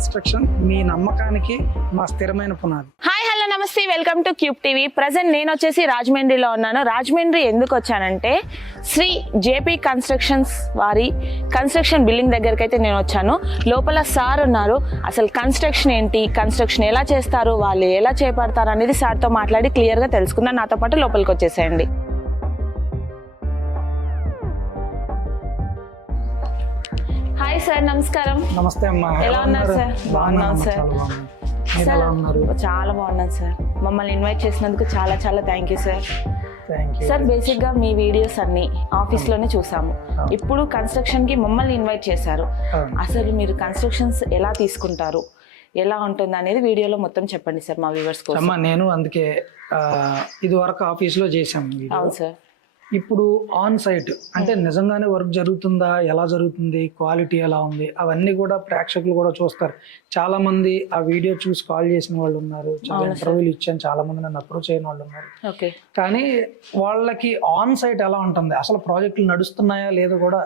Construction మీ నమ్మకానికి మా స్థిరమైన పునాది. హాయ్ హలో నమస్తే, welcome to cube TV. Present నేను వచ్చేసి రాజమండ్రిలో ఉన్నాను. రాజమండ్రి ఎందుకు వచ్చానంటే శ్రీ జేపీ కన్స్ట్రక్షన్స్ వారి కన్స్ట్రక్షన్ బిల్డింగ్ దగ్గరికి అయితే నేను వచ్చాను. లోపల సార్ ఉన్నారు. అసలు కన్స్ట్రక్షన్ ఏంటి, కన్స్ట్రక్షన్ ఎలా చేస్తారు, వాళ్ళు ఎలా చేపడతారు అనేది సార్తో మాట్లాడి క్లియర్గా తెలుసుకుందాం. నాతో పాటు లోపలికి వచ్చేసేయండి. హాయ్ సార్, నమస్కారం. నమస్తే అమ్మా, ఎలా ఉన్నారు సార్? బాగున్నాం సార్. చాలా బాగున్నాను సార్. మమ్మల్ని ఇన్వైట్ చేసినందుకు చాలా చాలా thank you sir. Sir, basic గా మీ వీడియోస్ అన్ని ఆఫీస్ లోనే చూసాము. ఇప్పుడు కన్స్ట్రక్షన్ కి మమ్మల్ని ఇన్వైట్ చేశారు. అసలు మీరు కన్స్ట్రక్షన్స్ ఎలా తీసుకుంటారు, ఎలా ఉంటుంది అనేది వీడియోలో మొత్తం చెప్పండి సార్ మా వ్యూవర్స్ కోసం. అమ్మా, నేను అందుకే ఇది వరకు ఆఫీస్ లో చేశాము. అవును సార్. ఇప్పుడు ఆన్ సైట్ అంటే నిజంగానే వర్క్ జరుగుతుందా, ఎలా జరుగుతుంది, క్వాలిటీ ఎలా ఉంది, అవన్నీ కూడా ప్రేక్షకులు కూడా చూస్తారు. చాలా మంది ఆ వీడియో చూసి కాల్ చేసిన వాళ్ళు ఉన్నారు, చాలా ఇంటర్వ్యూలు ఇచ్చాను, చాలా మంది నన్ను అప్రోచ్ అయిన వాళ్ళు ఉన్నారు. కానీ వాళ్ళకి ఆన్ సైట్ ఎలా ఉంటుంది, అసలు ప్రాజెక్టులు నడుస్తున్నాయా లేదో కూడా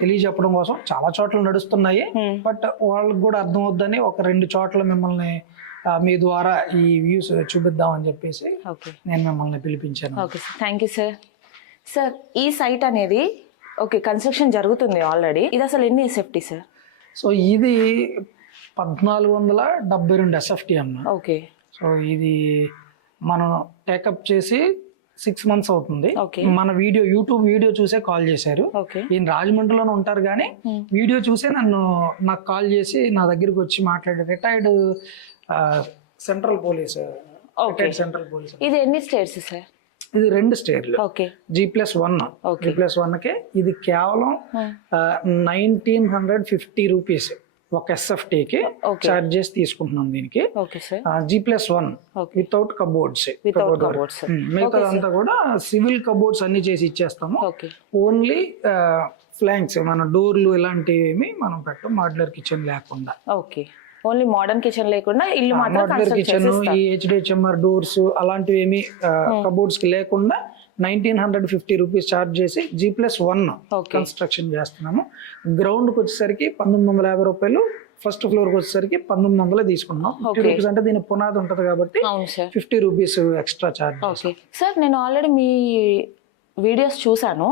తెలియజెప్పడం కోసం చాలా చోట్ల నడుస్తున్నాయి. బట్ వాళ్ళకి కూడా అర్థం అవుద్దని ఒక 2 చోట్ల మిమ్మల్ని మీ ద్వారా ఈ వ్యూస్ చూపిద్దామని చెప్పేసి నేను మిమ్మల్ని పిలిపించాను. Okay sir, thank you sir. Sir, ఈ సైట్ అనేది కన్స్ట్రక్షన్ జరుగుతుంది ఆల్రెడీ. ఇది అసలు ఎన్ని ఎస్ఎఫ్టీ సార్? సో ఇది 1472 ఎస్ఎఫ్టీ అన్న. ఓకే. సో ఇది మనం టేకప్ చేసి 6 months అవుతుంది. మన యూట్యూబ్ వీడియో చూసే కాల్ చేశారు. ఈయన రాజమండ్రిలోనే ఉంటారు కానీ వీడియో చూసే నాకు కాల్ చేసి నా దగ్గరికి వచ్చి మాట్లాడారు. Retired central police. ఇది ఎన్ని స్టేట్స్ సార్? ఇది 2 స్టేర్లు. G+1. G+1కే ఇది కేవలం 1950 రూపీస్ ఒక ఎస్ఎఫ్టీకి చార్జెస్ తీసుకుంటున్నాం దీనికి. G+1 without cupboards. మిగతాదంతా కూడా సివిల్ కబోర్డ్స్ అన్ని చేసి ఇచ్చేస్తాము. ఓన్లీ ఫ్లాంక్స్, మన డోర్లు ఇలాంటివి మనం పెట్టాం, మాడ్యులర్ కిచెన్ లేకుండా. ఓన్లీ మోడర్న్ కిచెన్ లేకుండా ఇల్లు మాత్రం కిచెన్, ఈ HDHMR డోర్స్ అలాంటివి ఏమి కబోర్డ్స్ కి లేకుండా 1950 రూపీస్ చార్జ్ చేసి G+1 కన్స్ట్రక్షన్ చేస్తున్నాము. గ్రౌండ్ కి వచ్చేసరికి 1950 రూపాయలు, ఫస్ట్ ఫ్లోర్ కి వచ్చేసరికి 1900 తీసుకున్నాం. 50 రూపీస్ అంటే దీని పునాది ఉంటది కాబట్టి 50 రూపీస్ ఎక్స్ట్రా చార్జ్. సార్, నేను ఆల్రెడీ మీ వీడియోస్ చూశాను.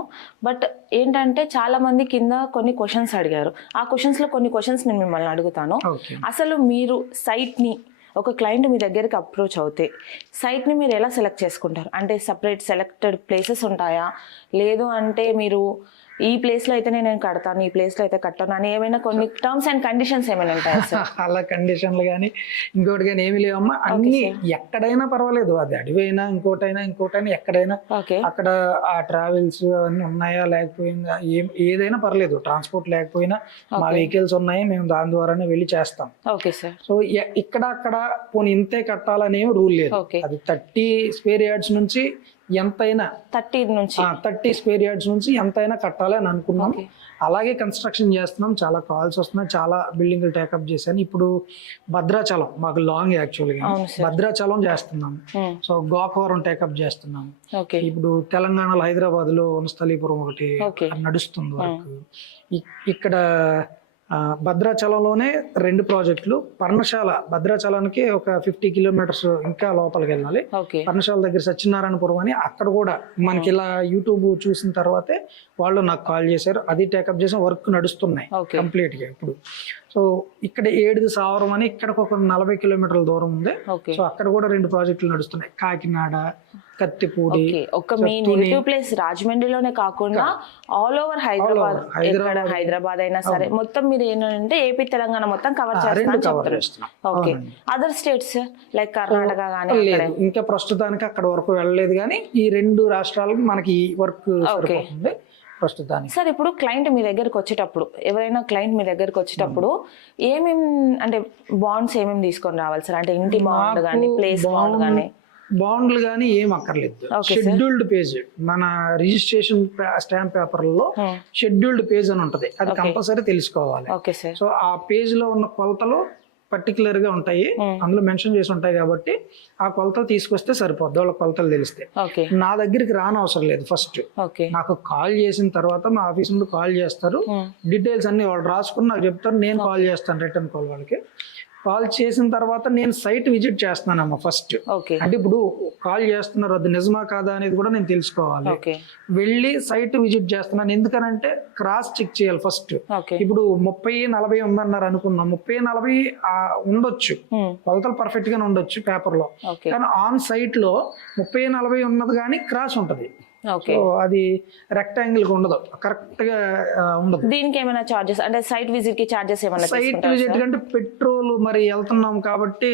బట్ ఏంటంటే చాలా మంది కింద కొన్ని క్వశ్చన్స్ అడిగారు. ఆ క్వశ్చన్స్లో కొన్ని క్వశ్చన్స్ నేను మిమ్మల్ని అడుగుతాను. అసలు మీరు సైట్ని, ఒక క్లయింట్ మీ దగ్గరికి అప్రోచ్ అవుతే సైట్ని మీరు ఎలా సెలెక్ట్ చేసుకుంటారు? అంటే సపరేట్ సెలెక్టెడ్ ప్లేసెస్ ఉంటాయా, లేదు అంటే మీరు ఈ ప్లేస్లో అయితే నేను కడతాను, ఈ ప్లేస్లో అయితే కట్టాను అని ఏమైనా కొన్ని టర్మ్స్ అండ్ కండిషన్స్ ఏమైనా ఉంటాయా సార్? అలా కండిషన్లు కానీ ఇంకోటి కానీ ఏమి లేవమ్మా. అన్ని ఎక్కడైనా పర్వాలేదు, అది అడివైనా ఇంకోటైనా ఎక్కడైనా అక్కడ ఆ ట్రావెల్స్ అవన్నీ ఉన్నాయా లేకపోయినా ఏదైనా పర్లేదు. ట్రాన్స్పోర్ట్ లేకపోయినా మా వెహికల్స్ ఉన్నాయి, మేము దాని ద్వారానే వెళ్ళి చేస్తాం. సో ఇక్కడ అక్కడ పోనీ ఇంతే కట్టాలనే రూల్ లేదు. అది 30 స్క్వేర్ యార్డ్స్ నుంచి ఎంతైనా 30 స్క్వేర్ యార్డ్స్ నుంచి ఎంతైనా కట్టాలి అని అనుకున్నాం. అలాగే కన్స్ట్రక్షన్ చేస్తున్నాం. చాలా కాల్స్ వస్తున్నాయి, చాలా బిల్డింగ్లు టేకప్ చేశాను. ఇప్పుడు భద్రాచలం మాకు లాంగ్, యాక్చువల్గా భద్రాచలం చేస్తున్నాం. సో గోకవరం టేకప్ చేస్తున్నాం. ఇప్పుడు తెలంగాణలో హైదరాబాద్ లో వనస్థలీపురం ఒకటి నడుస్తుంది వర్క్. ఇక్కడ భద్రాచలంలోనే 2 ప్రాజెక్టులు. పర్ణశాల, భద్రాచలానికి ఒక 50 కిలోమీటర్స్ ఇంకా లోపలికి వెళ్ళాలి. పర్ణశాల దగ్గర సత్యనారాయణపురం అని, అక్కడ కూడా మనకి ఇలా యూట్యూబ్ చూసిన తర్వాతే వాళ్ళు నాకు కాల్ చేశారు. అది టేకప్ చేసిన వర్క్ నడుస్తున్నాయి కంప్లీట్ గా ఇప్పుడు. సో ఇక్కడ 7 సావరం అని ఇక్కడికి ఒక 40 కిలోమీటర్ల దూరం ఉంది. సో అక్కడ కూడా 2 ప్రాజెక్టులు నడుస్తున్నాయి. కాకినాడ, కత్తిపూడి. ఒక మీ నేటివ్ ప్లేస్ రాజమండ్రిలోనే కాకుండా ఆల్ ఓవర్ హైదరాబాద్ అయినా సరే మొత్తం మీరు ఏంటంటే ఏపీ తెలంగాణ మొత్తం కవర్ చేస్తున్నారు. Okay. Other states like Karnataka కానీ? ఇంకా ప్రస్తుతానికి అక్కడ వరకు వెళ్ళలేదు, కానీ ఈ 2 రాష్ట్రాలకు మనకి వర్క్ సరిపోతుంది ప్రస్తుతానికి. సార్, ఇప్పుడు క్లయింట్ మీ దగ్గరకు వచ్చేటప్పుడు, ఎవరైనా క్లయింట్ మీ దగ్గరకు వచ్చేటప్పుడు ఏమేమి అంటే బాండ్స్ ఏమేమి తీసుకొని రావాలి సార్? అంటే ఇంటి బాండ్ కానీ, ప్లేస్ బాండ్ కానీ? బాండ్లు కానీ ఏం అక్కర్లేదు. షెడ్యూల్డ్ పేజ్, మన రిజిస్ట్రేషన్ స్టాంప్ పేపర్లలో షెడ్యూల్డ్ పేజ్ అని ఉంటది, అది కంపల్సరీ తెలుసుకోవాలి. సో ఆ పేజ్ లో ఉన్న కొలతలు పర్టికులర్ గా ఉంటాయి, అందులో మెన్షన్ చేసి ఉంటాయి కాబట్టి ఆ కొలతలు తీసుకొస్తే సరిపోద్ది. వాళ్ళ కొలతలు తెలిస్తే నా దగ్గరికి రానవసరం లేదు. ఫస్ట్ నాకు కాల్ చేసిన తర్వాత మా ఆఫీస్ నుండి కాల్ చేస్తారు, డీటెయిల్స్ అన్ని వాళ్ళు రాసుకుని నాకు చెప్తారు, నేను కాల్ చేస్తాను రిటర్న్ కాల్ వాళ్ళకి. కాల్ చేసిన తర్వాత నేను సైట్ విజిట్ చేస్తున్నానమ్మా ఫస్ట్. ఓకే అంటే ఇప్పుడు కాల్ చేస్తున్నారు, అది నిజమా కాదా అనేది కూడా నేను తెలుసుకోవాలి. ఓకే వెళ్ళి సైట్ విజిట్ చేస్తున్నాను. ఎందుకనంటే క్రాస్ చెక్ చేయాలి ఫస్ట్. ఓకే ఇప్పుడు 30-40 ఉందన్నారు అనుకుందాం, 30-40 ఉండొచ్చు, కొలతలు పర్ఫెక్ట్ గానే ఉండొచ్చు పేపర్ లో, ఓకే కానీ ఆన్ సైట్ లో 30-40 ఉన్నది కానీ క్రాస్ ఉంటది. ఓకే సో అది రెక్టాంగిల్ గా ఉండదు, కరెక్ట్ గా ఉండదు. దీనికి ఏమైనా చార్జెస్ అంటే సైట్ విజిట్ కి చార్జెస్ ఏమైనా సైట్ విజిట్ కంటే పెట్రోల్ మరి వెళ్తున్నాం కాబట్టి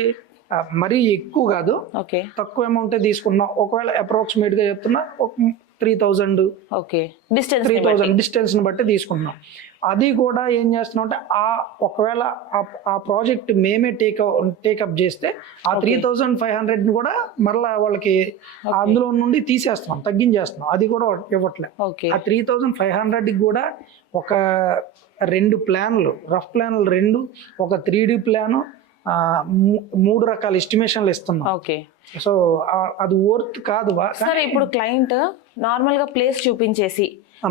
మరీ ఎక్కువ కాదు, ఓకే తక్కువ అమౌంట్ తీసుకున్నాం. ఒకవేళ అప్రాక్సిమేట్ గా చెప్తున్నా ఒక 3000, ఓకే డిస్టెన్స్ 3000 డిస్టెన్స్ ని బట్టి తీసుకుంటున్నాం. అది కూడా ఏం చేస్తున్నాం అంటే ఒకవేళ ఆ ప్రాజెక్ట్ మేమే టేకప్ చేస్తే ఆ 3500 ని కూడా మరలా వాళ్ళకి అందులో నుండి తీసేస్తున్నాం, తగ్గించేస్తున్నాం. అది కూడా ఇవ్వట్లే. ఆ 3500 కూడా ఒక 2 ప్లాన్లు, రఫ్ ప్లాన్లు 2, ఒక 3D ప్లాను, 3 రకాల ఎస్టిమేషన్లు ఇస్తున్నాం. ఓకే సో అది వర్త్ కాదు. సరే ఇప్పుడు క్లయింట్ నార్మల్ గా ప్లేస్ చూపించేసి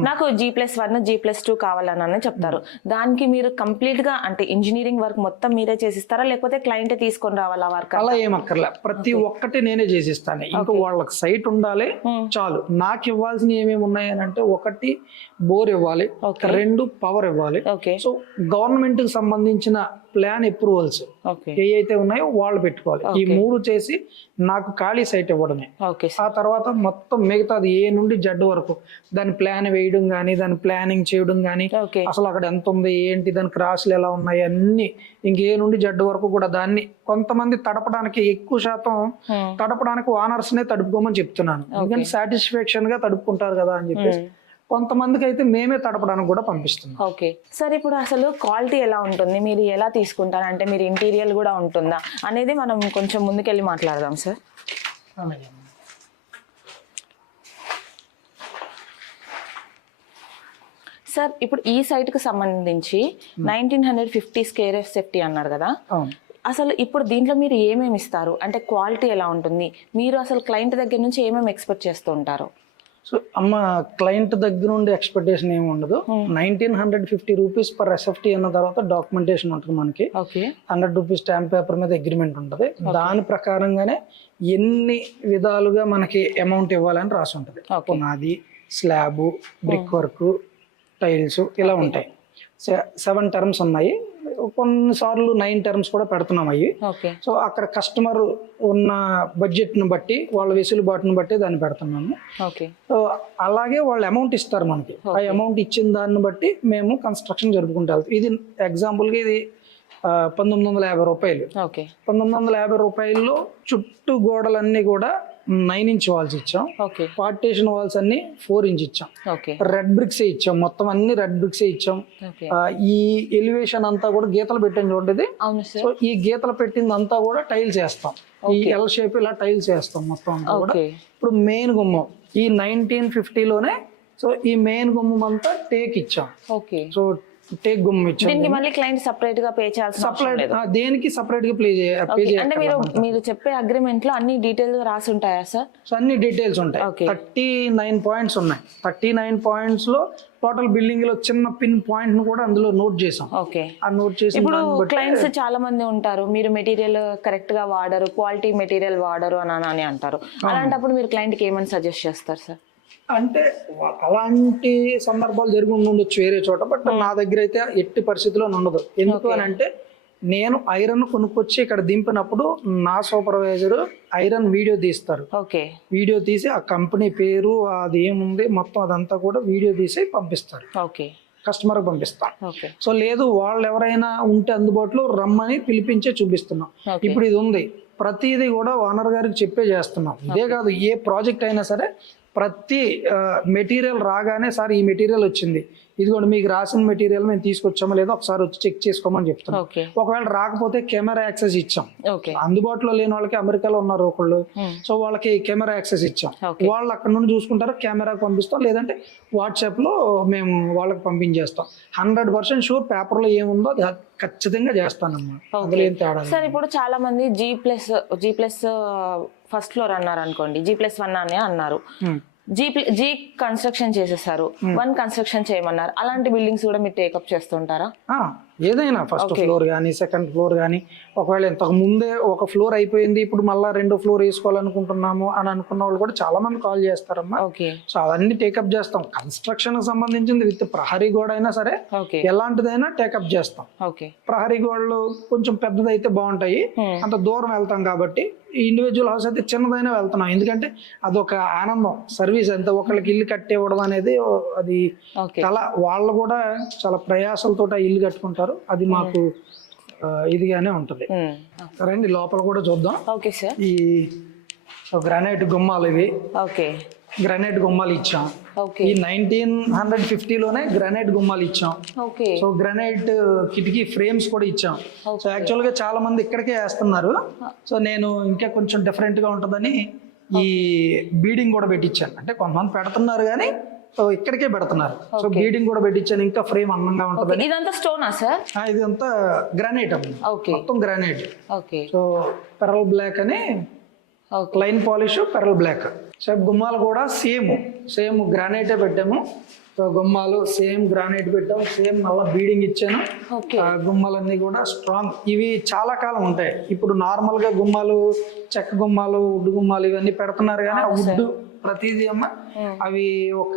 నాకు G+1 G+2 కావాలని చెప్తారు, దానికి మీరు కంప్లీట్ గా అంటే ఇంజనీరింగ్ వర్క్ మొత్తం మీరే చేసిస్తారా లేకపోతే క్లయింట్ తీసుకొని రావాలా వర్క్? అలా ఏమక్కర్లే, ప్రతి ఒక్కటి నేనే చేసిస్తాను. ఇంకా వాళ్ళకి సైట్ ఉండాలి చాలు. నాకు ఇవ్వాల్సిన ఏమేమి ఉన్నాయి అని అంటే, 1 బోర్ ఇవ్వాలి, 2 పవర్ ఇవ్వాలి. సో గవర్నమెంట్ కి సంబంధించిన ప్లాన్ అప్రూవల్స్ ఏవైతే ఉన్నాయో వాళ్ళు పెట్టుకోవాలి. ఈ 3 చేసి నాకు ఖాళీ సైట్ ఇవ్వడమే. ఆ తర్వాత మొత్తం మిగతాది A నుండి Z వరకు దాని ప్లాన్ వేయడం కానీ, దాని ప్లానింగ్ చేయడం కానీ, అసలు అక్కడ ఎంత ఉంది ఏంటి, దాని క్రాస్లు ఎలా ఉన్నాయి అన్ని, ఇంక A నుండి Z వరకు కూడా. దాన్ని కొంతమంది తడపడానికి, ఎక్కువ శాతం తడపడానికి ఓనర్స్ నే తడుపుకోమని చెప్తున్నాను, ఎందుకంటే సాటిస్ఫాక్షన్ గా తడుపుకుంటారు కదా అని చెప్పేసి. కొంతమందికి అయితే మేమే తడపడానికి కూడా పంపిస్తున్నాం. ఓకే సార్, ఇప్పుడు అసలు క్వాలిటీ ఎలా ఉంటుంది, మీరు ఎలా తీసుకుంటారు, అంటే మీరు ఇంటీరియర్ కూడా ఉంటుందా అనేది మనం కొంచెం ముందుకెళ్ళి మాట్లాడదాం సార్. సార్ ఇప్పుడు ఈ సైట్ కు సంబంధించి 1950 స్క్వేర్ సేఫ్టీ అన్నారు కదా, అసలు ఇప్పుడు దీంట్లో మీరు ఏమేమి ఇస్తారు, అంటే క్వాలిటీ ఎలా ఉంటుంది, మీరు అసలు క్లయింట్ దగ్గర నుంచి ఏమేమి ఎక్స్పెక్ట్ చేస్తూ ఉంటారు? సో క్లయింట్ దగ్గర నుండి ఎక్స్పెక్టేషన్ ఏమి ఉండదు. 1950 రూపీస్ పర్ SFT అన్న తర్వాత డాక్యుమెంటేషన్ ఉంటుంది మనకి. 100 రూపీస్ స్టాంప్ పేపర్ మీద అగ్రిమెంట్ ఉంటుంది. దాని ప్రకారంగానే ఎన్ని విధాలుగా మనకి అమౌంట్ ఇవ్వాలని రాసి ఉంటుంది. పునాది, స్లాబ్, బ్రిక్ వర్క్, టైల్స్ ఇలా ఉంటాయి. 7 టర్మ్స్ ఉన్నాయి, కొన్నిసార్లు 9 టర్మ్స్ కూడా పెడుతున్నాం అవి. సో అక్కడ కస్టమర్ ఉన్న బడ్జెట్ ను బట్టి, వాళ్ళ వెసులుబాటును బట్టి దాన్ని పెడుతున్నాము. సో అలాగే వాళ్ళు అమౌంట్ ఇస్తారు మనకి. ఆ అమౌంట్ ఇచ్చిన దాన్ని బట్టి మేము కన్స్ట్రక్షన్ జరుపుకుంటాం. ఇది ఎగ్జాంపుల్ గా ఇది 1950 రూపాయలు. 1950 రూపాయల్లో చుట్టూ గోడలన్నీ కూడా 9 ఇంచ్ వాల్స్ ఇచ్చాం. పార్టీషన్ వాల్స్ అన్ని 4 ఇంచ్ ఇచ్చాం. రెడ్ బ్రిక్స్ ఇచ్చాం, మొత్తం అన్ని రెడ్ బ్రిక్స్ ఇచ్చాం. ఈ ఎలివేషన్ అంతా కూడా గీతలు పెట్టాం చూడండి. సో ఈ గీతలు పెట్టింది అంతా కూడా టైల్స్ వేస్తాం. ఈ ఎల్ షేప్ ఇలా టైల్స్ వేస్తాం మొత్తం అంతా కూడా. ఇప్పుడు మెయిన్ గుమ్మం ఈ 1950లోనే. సో ఈ మెయిన్ గుమ్మం అంతా టేక్ ఇచ్చాం. సో టేక్ గుమ్మం ఇచ్చాం. దీనికి మళ్ళీ క్లయింట్ సెపరేట్ గా పే చేయాల్సిన సపరేట్, దేనికి సపరేట్ గా పే అంటే మీరు చెప్పే అగ్రిమెంట్ లో అన్ని డీటెయిల్ రాసి ఉంటాయా సార్? సో అన్ని డీటెయిల్స్ ఉంటాయి. 39 పాయింట్స్ ఉన్నాయి. 39 పాయింట్స్ లో టోటల్ బిల్డింగ్ లో చిన్న పిన్ పాయింట్ ను కూడా అందులో నోట్ చేసాం. ఆ నోట్ చేసి ఇప్పుడు క్లయింట్స్ చాలా మంది ఉంటారు, మీరు మెటీరియల్ కరెక్ట్ గా వాడరు, క్వాలిటీ మెటీరియల్ వాడరు అని అంటారు. అలాంటప్పుడు మీరు క్లయింట్ కి ఏమని సజెస్ట్ చేస్తారు సార్? అంటే అలాంటి సందర్భాలు జరిగి ఉండొచ్చు వేరే చోట, బట్ నా దగ్గర అయితే ఎట్టి పరిస్థితిలో ఉండదు. ఎందుకు అని అంటే, నేను ఐరన్ కొనుక్కొచ్చి ఇక్కడ దింపినప్పుడు నా సూపర్వైజర్ ఐరన్ వీడియో తీస్తారు. వీడియో తీసి ఆ కంపెనీ పేరు అది ఏముంది మొత్తం అదంతా కూడా వీడియో తీసి పంపిస్తారు, కస్టమర్ పంపిస్తాం. సో లేదు వాళ్ళు ఎవరైనా ఉంటే అందుబాటులో రమ్మని పిలిపించే చూపిస్తున్నాం. ఇప్పుడు ఇది ఉంది, ప్రతిదీ కూడా ఓనర్ గారికి చెప్పే చేస్తున్నాం. ఇదే కాదు, ఏ ప్రాజెక్ట్ అయినా సరే ప్రతి మెటీరియల్ రాగానే సార్ ఈ మెటీరియల్ వచ్చింది, ఇదిగోండి మీకు రాసిన మెటీరియల్ మేము తీసుకొచ్చామో లేదో ఒకసారి వచ్చి చెక్ చేసుకోమని చెప్తున్నాం. ఒకవేళ రాకపోతే కెమెరా యాక్సెస్ ఇచ్చాం. అందుబాటులో లేని వాళ్ళకి అమెరికాలో ఉన్నారు ఒకళ్ళు, సో వాళ్ళకి కెమెరా యాక్సెస్ ఇచ్చాం. వాళ్ళు అక్కడ నుండి చూసుకుంటారు, కెమెరాకి పంపిస్తాం, లేదంటే వాట్సాప్ లో మేము వాళ్ళకి పంపించేస్తాం. 100% షూర్ పేపర్ లో ఏముందో ఖచ్చితంగా చేస్తానమ్మా, అందులో ఏం తేడా. సార్ ఇప్పుడు చాలా మంది G+ ఫస్ట్ ఫ్లోర్ అన్నారు అనుకోండి, G+1 అనే అన్నారు, జీ కన్స్ట్రక్షన్ చేసేసారు, 1 కన్స్ట్రక్షన్ చేయమన్నారు. అలాంటి బిల్డింగ్స్ కూడా మీరు టేకప్ చేస్తుంటారా? ఏదైనా ఫస్ట్ ఫ్లోర్ కానీ సెకండ్ ఫ్లోర్ కానీ, ఒకవేళ ఇంతకు ముందే ఒక ఫ్లోర్ అయిపోయింది ఇప్పుడు మళ్ళీ రెండో ఫ్లోర్ వేసుకోవాలనుకుంటున్నాము అని అనుకున్న వాళ్ళు కూడా చాలా మంది కాల్ చేస్తారమ్మా. సో అవన్నీ టేకప్ చేస్తాం. కన్స్ట్రక్షన్ సంబంధించింది విత్ ప్రహరీ గోడ అయినా సరే ఎలాంటిదైనా టేకప్ చేస్తాం. ప్రహరీ గోడలు కొంచెం పెద్దదైతే బాగుంటాయి, అంత దూరం వెళ్తాం కాబట్టి ఇండివిజువల్ హౌస్ అయితే చిన్నదైనా వెళ్తున్నాం. ఎందుకంటే అదొక ఆనందం, సర్వీస్ అంతా ఒకళ్ళకి ఇల్లు కట్టివ్వడం అనేది అది చాలా వాళ్ళు కూడా చాలా ప్రయాసాలతో ఇల్లు కట్టుకుంటారు. అది మాకు ఇదిగానే ఉంటది. రండి లోపల కూడా చూద్దాం. ఈ గ్రానైట్ గుమ్మాలు ఇవి, గ్రానైట్ గుమ్మాలు ఇచ్చాం. ఈ 1950లోనే గ్రానైట్ గుమ్మాలు ఇచ్చాం. సో గ్రానైట్ కిటికీ ఫ్రేమ్స్ కూడా ఇచ్చాం. సో యాక్చువల్ గా చాలా మంది ఇక్కడికే వేస్తున్నారు. సో నేను ఇంకా కొంచెం డిఫరెంట్ గా ఉంటుందని ఈ బీడింగ్ కూడా పెట్టించాను. అంటే కొంతమంది పెడుతున్నారు కానీ సో ఇక్కడికే పెడుతున్నారు. సో బీడింగ్ కూడా పెట్టించాను, ఇంకా ఫ్రేమ్ అందంగా ఉంటుంది. ఇదంతా స్టోనా సార్? ఇదంతా గ్రానైట్ అమ్మ, మొత్తం గ్రానైట్. సో పెరల్ బ్లాక్ అని line polish, pearl black. So గుమ్మాలు కూడా సేమ్ గ్రానైటే పెట్టాము. సో గుమ్మాలు సేమ్ గ్రానైట్ పెట్టాము, సేమ్ మళ్ళీ బీడింగ్ ఇచ్చాను. గుమ్మాలన్నీ కూడా స్ట్రాంగ్, ఇవి చాలా కాలం ఉంటాయి. ఇప్పుడు నార్మల్ గా గుమ్మాలు, చెక్క గుమ్మాలు, వుడ్ గుమ్మాలు ఇవన్నీ పెడుతున్నారు కానీ ఆ వుడ్ ప్రతిదీ అమ్మ అవి ఒక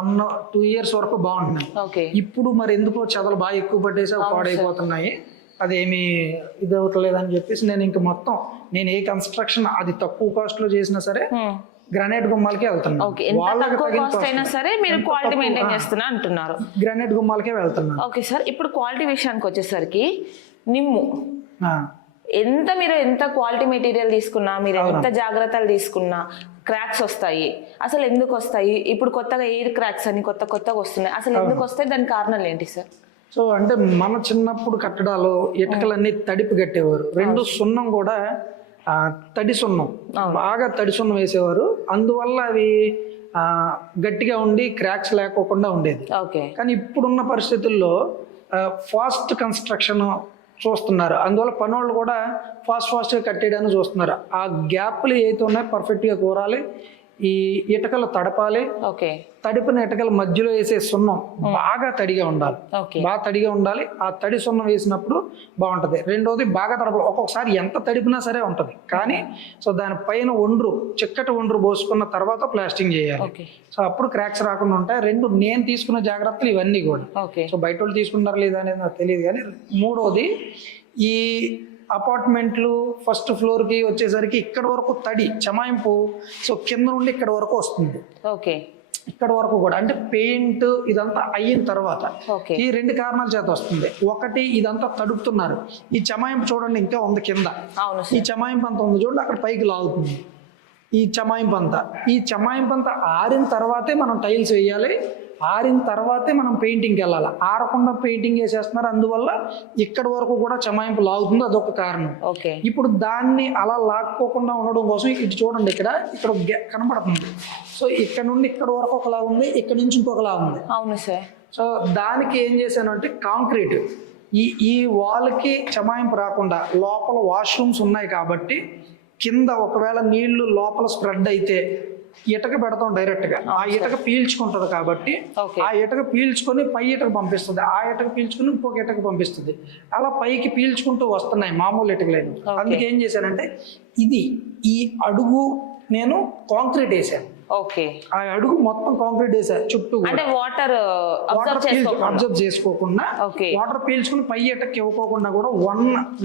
1-2 years వరకు బాగుంటున్నాయి. ఇప్పుడు మరి ఎందుకో చెదలు బాగా ఎక్కువ పట్టేసి పాడైపోతున్నాయి. అదేమి ఇది అవుతలేదని చెప్పేసి నేను ఇంక మొత్తం నేను ఏ కన్స్ట్రక్షన్ అది తక్కువ కాస్ట్ లో చేసినా సరే గ్రానైట్ గుమ్మాలకే వెళ్తున్నాను. గ్రానైట్ గుమ్మాలకే వెళ్తున్నాను. ఓకే సార్, ఇప్పుడు క్వాలిటీ విషయానికి వచ్చేసరికి నిమ్ము మీరు ఎంత క్వాలిటీ మెటీరియల్ తీసుకున్నా, మీరు ఎంత జాగ్రత్తలు తీసుకున్నా క్రాక్స్ వస్తాయి. అసలు ఎందుకు వస్తాయి? ఇప్పుడు కొత్తగా ఎయిర్ క్రాక్స్ అని కొత్తగా వస్తున్నాయి. అసలు ఎందుకు వస్తాయి? దాని కారణాలు ఏంటి సార్? సో అంటే మన చిన్నప్పుడు కట్టడాలు ఇటుకలన్నీ తడిపి కట్టేవారు. రెండు సున్నం కూడా తడి సున్నం, బాగా తడి సున్నం వేసేవారు. అందువల్ల అవి గట్టిగా ఉండి క్రాక్స్ లేకోకుండా ఉండేది. కానీ ఇప్పుడున్న పరిస్థితుల్లో ఫాస్ట్ కన్స్ట్రక్షన్ చూస్తున్నారు. అందువల్ల పనోళ్ళు కూడా ఫాస్ట్గా కట్టేయడానికి చూస్తున్నారు. ఆ గ్యాప్లు ఏదైతే ఉన్నాయో పర్ఫెక్ట్గా కూరాలి. ఈ ఇటుకలు తడపాలి. తడిపిన ఇటుకల మధ్యలో వేసే సున్నం బాగా తడిగా ఉండాలి. ఆ తడి సున్నం వేసినప్పుడు బాగుంటది. రెండోది బాగా తడపాలి. ఒక్కొక్కసారి ఎంత తడిపినా సరే ఉంటది, కానీ సో దానిపైన చిక్కటి ఒండ్రు పోసుకున్న తర్వాత ప్లాస్టింగ్ చేయాలి. సో అప్పుడు క్రాక్స్ రాకుండా ఉంటాయి. రెండు నేను తీసుకున్న జాగ్రత్తలు ఇవన్నీ కూడా. సో బయట వాళ్ళు తీసుకుంటారు లేదా అనేది నాకు తెలియదు. కానీ మూడోది, ఈ అపార్ట్మెంట్లు ఫస్ట్ ఫ్లోర్ కి వచ్చేసరికి ఇక్కడ వరకు తడి చమాయింపు, సో కింద నుండి ఇక్కడ వరకు వస్తుంది. ఇక్కడ వరకు కూడా అంటే పెయింట్ ఇదంతా అయిన తర్వాత ఈ 2 కారణాల చేత వస్తుంది. ఒకటి, ఇదంతా తడుపుతున్నారు. ఈ చమాయింపు చూడండి ఇంకా ఉంది కింద. ఈ చమాయింపు అంతా ఉంది చూడండి, అక్కడ పైకి లాగుతుంది ఈ చమాయింపు అంతా ఆరిన తర్వాతే మనం టైల్స్ వేయాలి. ఆరిన తర్వాతే మనం పెయింటింగ్కి వెళ్ళాలి. ఆరకుండా పెయింటింగ్ వేసేస్తున్నారు. అందువల్ల ఇక్కడ వరకు కూడా చమాయింపు లాగుతుంది. అదొక కారణం. ఇప్పుడు దాన్ని అలా లాక్కోకుండా ఉండడం కోసం ఇటు చూడండి, ఇక్కడ కనబడుతుంది. సో ఇక్కడ నుండి ఇక్కడ వరకు ఒకలా ఉంది, ఇక్కడ నుంచి ఇంకొకలా ఉంది. అవును సార్. సో దానికి ఏం చేశానంటే కాంక్రీట్ ఈ వాల్కి చమాయింపు రాకుండా లోపల వాష్రూమ్స్ ఉన్నాయి కాబట్టి కింద ఒకవేళ నీళ్లు లోపల స్ప్రెడ్ అయితే ఇటక పెడతాం డైరెక్ట్ గా. ఆ ఇటక పీల్చుకుంటది కాబట్టి ఆ ఇటక పీల్చుకొని పై ఇటక పంపిస్తుంది, ఆ ఇటక పీల్చుకుని ఇంకొక ఇటక పంపిస్తుంది. అలా పైకి పీల్చుకుంటూ వస్తున్నాయి మామూలు ఇటకలేదు. అందుకే ఏం చేశానంటే ఈ అడుగు నేను కాంక్రీట్ వేసాను. ఆ అడుగు మొత్తం కాంక్రీట్ వేసాను చుట్టూ. వాటర్ అబ్జర్వ్ చేసుకోకుండా వాటర్ పీల్చుకుని పై ఎటకి ఇవ్వకోకుండా కూడా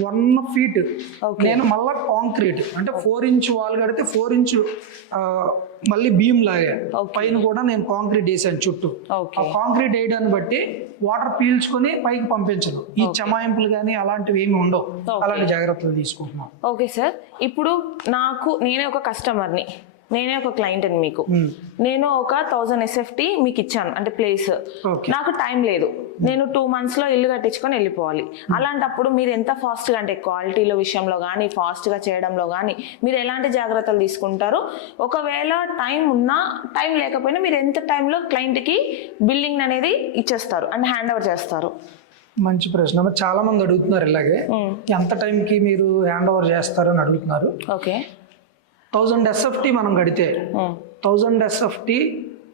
1 feet నేను మళ్ళా కాంక్రీట్ అంటే 4 inch వాల్ కడితే 4 inch మళ్ళీ బీమ్ లాగా పైన కూడా నేను కాంక్రీట్ వేసాను చుట్టూ. ఆ కాంక్రీట్ వేయడాన్ని బట్టి వాటర్ పీల్చుకొని పైకి పంపించదు. ఈ చమాయింపులు కానీ అలాంటివి ఏమి ఉండవు. అలాంటి జాగ్రత్తలు తీసుకుంటున్నాం. ఓకే సార్, ఇప్పుడు నేనే ఒక కస్టమర్ని, నేనే ఒక క్లయింట్ అని మీకు నేను ఒక 1000 SFT మీకు ఇచ్చాను అంటే ప్లేస్. నాకు టైం లేదు, నేను 2 months లో ఇల్లు కట్టించుకొని వెళ్ళిపోవాలి. అలాంటప్పుడు మీరు ఎంత ఫాస్ట్గా అంటే క్వాలిటీలో విషయంలో కానీ ఫాస్ట్గా చేయడంలో కానీ మీరు ఎలాంటి జాగ్రత్తలు తీసుకుంటారు? ఒకవేళ టైం ఉన్నా టైం లేకపోయినా మీరు ఎంత టైంలో క్లయింట్కి బిల్డింగ్ అనేది ఇచ్చేస్తారు అంటే హ్యాండ్ ఓవర్ చేస్తారు? మంచి ప్రశ్న. చాలా మంది అడుగుతున్నారు ఇలాగే, ఎంత టైంకి మీరు హ్యాండ్ ఓవర్ చేస్తారు అని అడుగుతున్నారు. 1000 SFT మనం కడితే 1000 SFT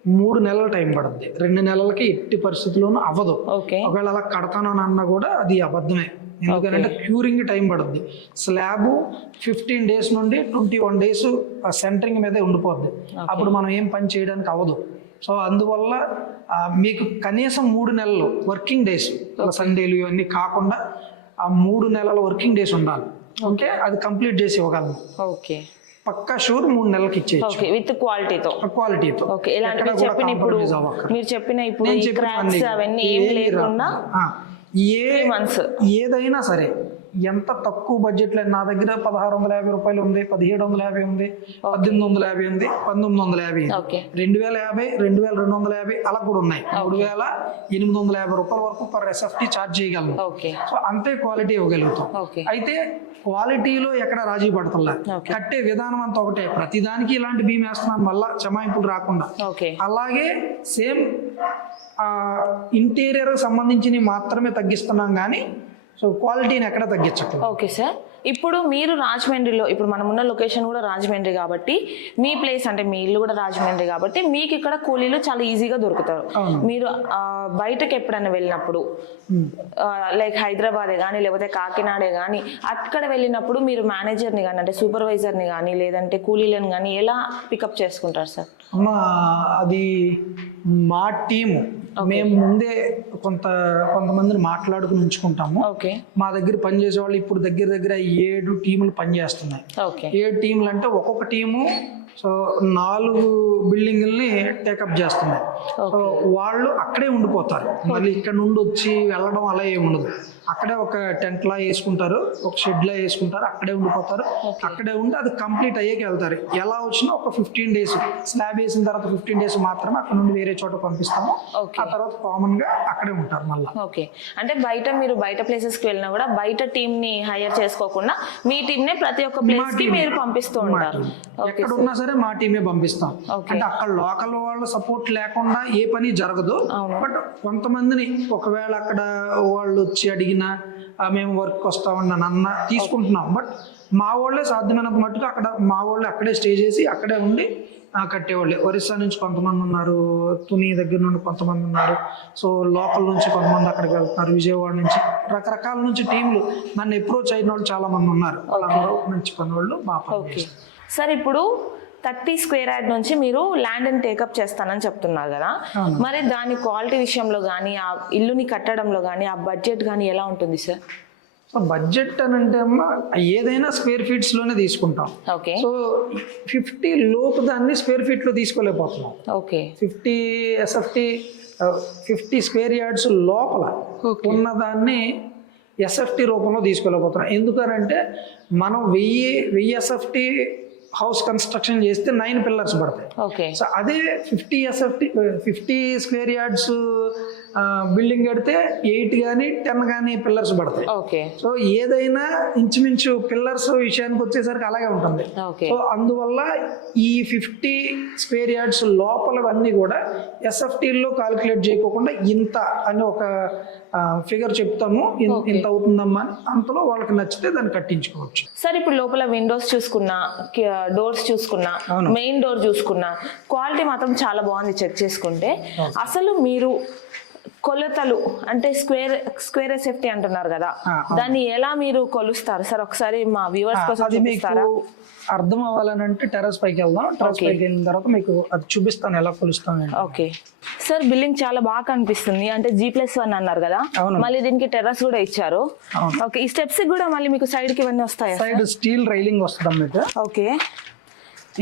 3 నెలల టైం పడుద్ది. 2 నెలలకి ఎట్టి పరిస్థితుల్లోనూ అవ్వదు. ఒకవేళ అలా కడతాను అని అన్నా కూడా అది అబద్ధమే. ఎందుకంటే క్యూరింగ్ టైం పడుద్ది. స్లాబ్ 15 days నుండి 21 days సెంటరింగ్ మీదే ఉండిపోద్ది. అప్పుడు మనం ఏం పని చేయడానికి అవ్వదు. సో అందువల్ల మీకు కనీసం 3 నెలలు వర్కింగ్ డేస్, సండేలు ఇవన్నీ కాకుండా ఆ 3 నెలల వర్కింగ్ డేస్ ఉండాలి. ఓకే, అది కంప్లీట్ చేసి ఇవ్వగలను. ఓకే, పక్కా షూర్ 3 నెలలకి ఇచ్చేయచ్చు విత్ క్వాలిటీతో. ఓకే, ఇలాంటి మీరు చెప్పిన ఇప్పుడు ఈ క్రాక్స్ అవన్నీ ఏం లేకుండా ఏదైనా సరే ఎంత తక్కువ బడ్జెట్ లో, నా దగ్గర 1650 రూపాయలు ఉంది, 1750 ఉంది, 1850 ఉంది, 1950, 2050, 2250 అలా కూడా ఉన్నాయి. 3850 రూపాయల వరకు పర్ SFT ఛార్జ్ చేయగలను. సో అంతే క్వాలిటీ ఇవ్వగలుగుతాం. అయితే క్వాలిటీలో ఎక్కడ రాజీ పడతల్లా, కట్టే విధానం అంతా ఒకటే. ప్రతిదానికి ఇలాంటి బీమ్ వేస్తున్నాను మళ్ళా చమాయింపులు రాకుండా. అలాగే సేమ్ ఇంటీరియర్ సంబంధించి మాత్రమే తగ్గిస్తున్నాం కానీ సో క్వాలిటీని ఎక్కడ తగ్గించట్లేదు. ఓకే సార్, ఇప్పుడు మీరు రాజమండ్రిలో, ఇప్పుడు మనం ఉన్న లొకేషన్ కూడా రాజమండ్రి కాబట్టి, మీ ప్లేస్ అంటే మీ ఇల్లు కూడా రాజమండ్రి కాబట్టి మీకు ఇక్కడ కూలీలు చాలా ఈజీగా దొరుకుతారు. మీరు బయటకు ఎప్పుడైనా వెళ్ళినప్పుడు లైక్ హైదరాబాదే కానీ లేకపోతే కాకినాడే కానీ అక్కడ వెళ్ళినప్పుడు మీరు మేనేజర్ని కానీ అంటే సూపర్వైజర్ని కానీ లేదంటే కూలీలను కానీ ఎలా పికప్ చేసుకుంటారు సార్? అమ్మా, అది మా టీము, మేము ముందే కొంతమందిని మాట్లాడుకుని ఉంచుకుంటాము. మా దగ్గర పనిచేసే వాళ్ళు ఇప్పుడు దగ్గర 7 టీములు పనిచేస్తున్నాయి. 7 టీములు అంటే ఒక్కొక్క టీము సో 4 బిల్డింగుల్ని టేకప్ చేస్తున్నాయి. సో వాళ్ళు అక్కడే ఉండిపోతారు. మళ్ళీ ఇక్కడ నుండి వచ్చి వెళ్ళడం అలా ఏమి ఉండదు. అక్కడే ఒక టెంట్ లా వేసుకుంటారు, ఒక షెడ్ లా వేసుకుంటారు, అక్కడే ఉండిపోతారు. అక్కడే ఉండి అది కంప్లీట్ అయ్యాక వెళ్తారు. ఎలా వచ్చినా ఒక 15 days, స్లాబ్ వేసిన తర్వాత 15 days మాత్రమే అక్కడ నుండి వేరే చోట పంపిస్తాము. ఆ తర్వాత కామన్ గా అక్కడే ఉంటారు మళ్ళీ. ఓకే, అంటే మీరు బయట ప్లేసెస్ కి వెళ్ళినా కూడా బయట టీమ్ ని హైర్ చేసుకోకుండా మీ టీమ్ నే ప్రతి ఒక్క ప్లేస్ కి మీరు పంపిస్తూ ఉంటారు. ఎక్కడ ఉన్నా సరే మా టీమే పంపిస్తాం. అంటే అక్కడ లోకల్ వాళ్ళ సపోర్ట్ లేకుండా ఏ పని జరగదు. బట్ కొంతమందిని ఒకవేళ అక్కడ వాళ్ళు వచ్చి అడిగినా మేము వర్క్ వస్తామని అన్న తీసుకుంటున్నాం. బట్ మా వాళ్ళే సాధ్యమైనంత మట్టుకు అక్కడ మా వాళ్ళే అక్కడే స్టే చేసి అక్కడే ఉండి కట్టేవాళ్ళే. ఒరిస్సా నుంచి కొంతమంది ఉన్నారు, తుని దగ్గర నుండి కొంతమంది ఉన్నారు, సో లోకల్ నుంచి కొంతమంది అక్కడికి వెళ్తున్నారు, విజయవాడ నుంచి రకరకాల నుంచి టీంలు నన్ను అప్రోచ్ అయిన వాళ్ళు చాలా మంది ఉన్నారు. వాళ్ళందరూ మంచి పని వాళ్ళు బాగా. సార్, ఇప్పుడు 30 square yard నుంచి మీరు ల్యాండ్ టేకప్ చేస్తానని చెప్తున్నారు కదా, మరి దాని క్వాలిటీ విషయంలో కానీ ఆ ఇల్లుని కట్టడంలో కానీ ఆ బడ్జెట్ కానీ ఎలా ఉంటుంది సార్? బడ్జెట్ అని అంటే అమ్మా ఏదైనా స్క్వేర్ ఫీట్స్ లోనే తీసుకుంటాం. సో 50 లోపు దాన్ని స్క్వేర్ ఫీట్ లో తీసుకోలేకపోతున్నాం. 50 SFT 50 square yards లోపల ఉన్నదాన్ని SFT రూపంలో తీసుకోలేకపోతున్నాం. ఎందుకనంటే మనం 1000 SFT హౌస్ కన్స్ట్రక్షన్ చేస్తే 9 pillars పడతాయి. సో అదే 50 square yards బిల్డింగ్ కడితే 8 కానీ 10 కానీ పిల్లర్స్ పడతాయి. సో ఏదైనా ఇంచుమించు పిల్లర్స్ విషయానికి వచ్చేసరికి అలాగే ఉంటుంది. సో అందువల్ల ఈ 50 square yards లోపలవన్నీ కూడా SFTలో కాల్కులేట్ చేయకోకుండా ఇంత అని ఒక ఫిగర్ చెప్తాము, ఇంత అవుతుందమ్మా అని. అంతలో వాళ్ళకి నచ్చితే దాన్ని కట్టించుకోవచ్చు. సార్, ఇప్పుడు లోపల విండోస్ చూసుకున్నా, డోర్స్ చూసుకున్నా, మెయిన్ డోర్ చూసుకున్నా క్వాలిటీ మాత్రం చాలా బాగుంది. చెక్ చేసుకుంటే అసలు మీరు కొలతలు అంటే స్క్వేర్ SFT అంటున్నారు కదా, దాన్ని ఎలా మీరు కొలుస్తారు సార్? ఒకసారి మా వ్యూవర్స్ కోసం చూపిస్తారా? అర్థం అవ్వాలనంటే టెర్రస్ పైకి వెళ్దాం. టెర్రస్ పైకి వెళ్ళిన తర్వాత మీకు అది చూపిస్తాను ఎలా కొలుస్తాను. ఓకే సార్, బిల్డింగ్ చాలా బాగా కనిపిస్తుంది. అంటే G+1 అన్నారు కదా, మళ్ళీ దీనికి టెర్రస్ కూడా ఇచ్చారు. ఓకే, ఈ స్టెప్స్ కూడా మళ్ళీ మీకు సైడ్ కి ఇవన్నీ వస్తాయి. సైడ్ స్టీల్ రైలింగ్ వస్తుంది మీకు. ఓకే,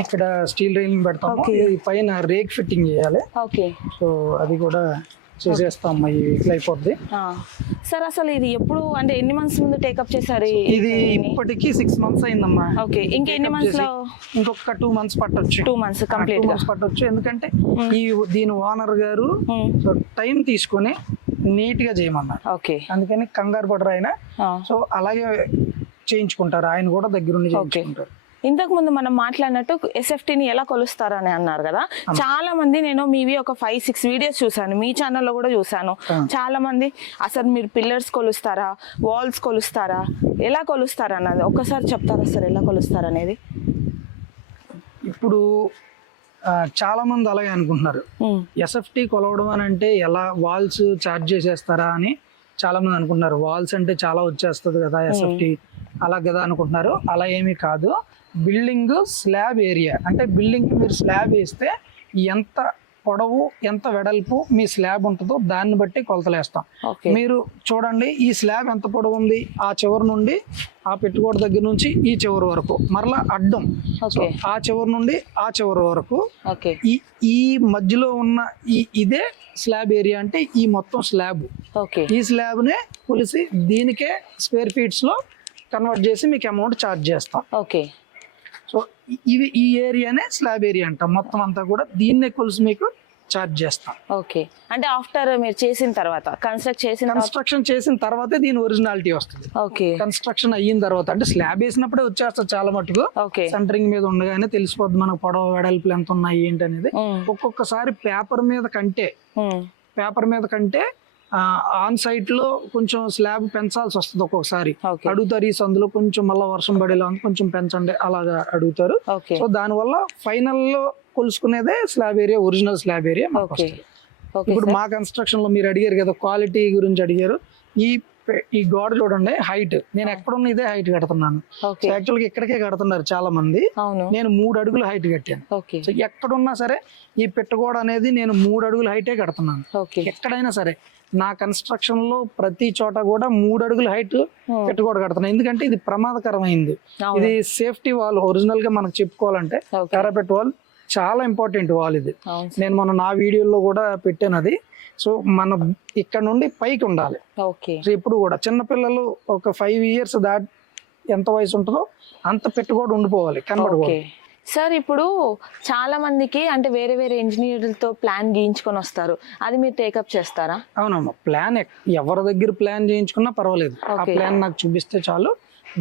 ఇక్కడ స్టీల్ రైలింగ్ పెడతాము. పైన రేక్ ఫిట్టింగ్ చేయాలి. ఓకే, సో అది కూడా చేసేస్తాం. ఇట్లా అయిపోద్ది. సార్, అసలు ఇది ఎప్పుడు అంటే ఎన్ని మంత్స్ ముందు టేకప్ చేశారు? ఇది ఇప్పటికి 6 months అయిందమ్మా. ఓకే, ఇంకా ఎన్ని మంత్స్ లో? ఇంకొక 2 months పట్టొచ్చు. 2 months కంప్లీట్ గా పట్టొచ్చు. ఎందుకంటే దీని ఓనర్ గారు టైం తీసుకొని నీట్ గా చేయమన్నారు. ఓకే, అందుకని కంగారు పడరు ఆయన. సో అలాగే చేయించుకుంటారు, ఆయన కూడా దగ్గరుండి చేయించుకుంటారు. ఇంతకు ముందు మనం మాట్లాడినట్టు SFTని ఎలా కొలుస్తారని అన్నారు కదా, చాలా మంది నేను మీవి ఒక 5-6 వీడియోస్ చూసాను, మీ ఛానల్లో కూడా చూసాను. చాలా మంది అసలు మీరు పిల్లర్స్ కొలుస్తారా, వాల్స్ కొలుస్తారా, ఎలా కొలుస్తారా అన్నది ఒక్కసారి చెప్తారా సార్, ఎలా కొలుస్తారనేది? ఇప్పుడు చాలా మంది అలాగే అనుకుంటున్నారు. ఎస్ఎఫ్టీ కొలవడం అని అంటే ఎలా వాల్స్ చార్జ్ చేసేస్తారా అని చాలా మంది అనుకుంటున్నారు. వాల్స్ అంటే చాలా వచ్చేస్తుంది కదా ఎస్ఎఫ్టీ అలా కదా అనుకుంటున్నారు. అలా ఏమీ కాదు. బిల్డింగ్ స్లాబ్ ఏరియా అంటే బిల్డింగ్ మీరు స్లాబ్ వేస్తే ఎంత పొడవు ఎంత వెడల్పు మీ స్లాబ్ ఉంటుందో దాన్ని బట్టి కొలతలేస్తాం. మీరు చూడండి ఈ స్లాబ్ ఎంత పొడవు ఉంది, ఆ చివరి నుండి ఆ పెట్టుకోడు దగ్గర నుంచి ఈ చివరి వరకు మరలా అడ్డం, ఆ చివరి నుండి ఆ చివరి వరకు ఈ మధ్యలో ఉన్న ఇదే స్లాబ్ ఏరియా అంటే ఈ మొత్తం స్లాబ్. ఈ స్లాబ్ నే కొలిసి దీనికే స్క్వేర్ ఫీట్స్ లో కన్వర్ట్ చేసి మీకు అమౌంట్ ఛార్జ్ చేస్తాం. సో ఈ ఏరియానే స్లాబ్ ఏరియా అంటాం. మొత్తం అంతా కూడా దీన్నే కొలిసి మీకు ఛార్జ్ చేస్తాం. ఓకే, అంటే ఆఫ్టర్ మీరు చేసిన తర్వాత కన్స్ట్రక్షన్ చేసిన తర్వాతే దీని ఒరిజినాలిటీ వస్తుంది. ఓకే, కన్స్ట్రక్షన్ అయిన తర్వాత అంటే స్లాబ్ వేసినప్పుడే వచ్చేస్తుంది చాలా మటుకు. సెంటరింగ్ మీద ఉండగానే తెలిసిపోద్ది మనకు పొడవు వెడల్పులు ఎంత ఉన్నాయి ఏంటి అనేది. ఒక్కొక్కసారి పేపర్ మీద కంటే ఆన్ సైట్ లో కొంచెం స్లాబ్ పెంచాల్సి వస్తుంది. ఒక్కొక్కసారి అడుగుతారు ఈ సందులో కొంచెం మళ్ళీ వర్షం పడేలా కొంచెం పెంచండి అలాగా అడుగుతారు. సో దానివల్ల ఫైనల్ లో కొలుసుకునేదే slab area, original slab area. ఇప్పుడు మా కన్స్ట్రక్షన్ లో మీరు అడిగారు కదా క్వాలిటీ గురించి అడిగారు. ఈ గోడ చూడండి హైట్, నేను ఎక్కడున్న ఇదే హైట్ కడుతున్నాను. యాక్చువల్గా ఇక్కడికే కడుతున్నారు చాలా మంది. నేను 3 అడుగులు హైట్ కట్టాను. సో ఎక్కడున్నా సరే ఈ పెట్టగోడ అనేది నేను 3 అడుగుల హైటే కడుతున్నాను. ఎక్కడైనా సరే నా కన్స్ట్రక్షన్ లో ప్రతి చోట కూడా 3 అడుగుల హైట్ పెట్టుకోడ కడుతున్నాను. ఎందుకంటే ఇది ప్రమాదకరమైంది. ఇది సేఫ్టీ వాల్. ఒరిజినల్ గా మనకు చెప్పుకోవాలంటే పారాపెట్ వాల్ చాలా ఇంపార్టెంట్ వాల్ ఇది. నేను మొన్న నా వీడియోలో కూడా పెట్టాను అది. సో మనం ఇక్కడ నుండి పైకి ఉండాలి. సో ఇప్పుడు కూడా చిన్నపిల్లలు ఒక 5 years దాటి ఎంత వయసు ఉంటుందో అంత పెట్టుకోడు ఉండిపోవాలి, కనబడుకోవాలి. సార్ ఇప్పుడు చాలా మందికి అంటే వేరే వేరే ఇంజనీర్లతో ప్లాన్ గీయించుకొని వస్తారు, అది మీరు టేకప్ చేస్తారా? అవునమ్మా, ప్లాన్ ఎవరి దగ్గర ప్లాన్ చేయించుకున్నా పర్వాలేదు. ఆ ప్లాన్ నాకు చూపిస్తే చాలు,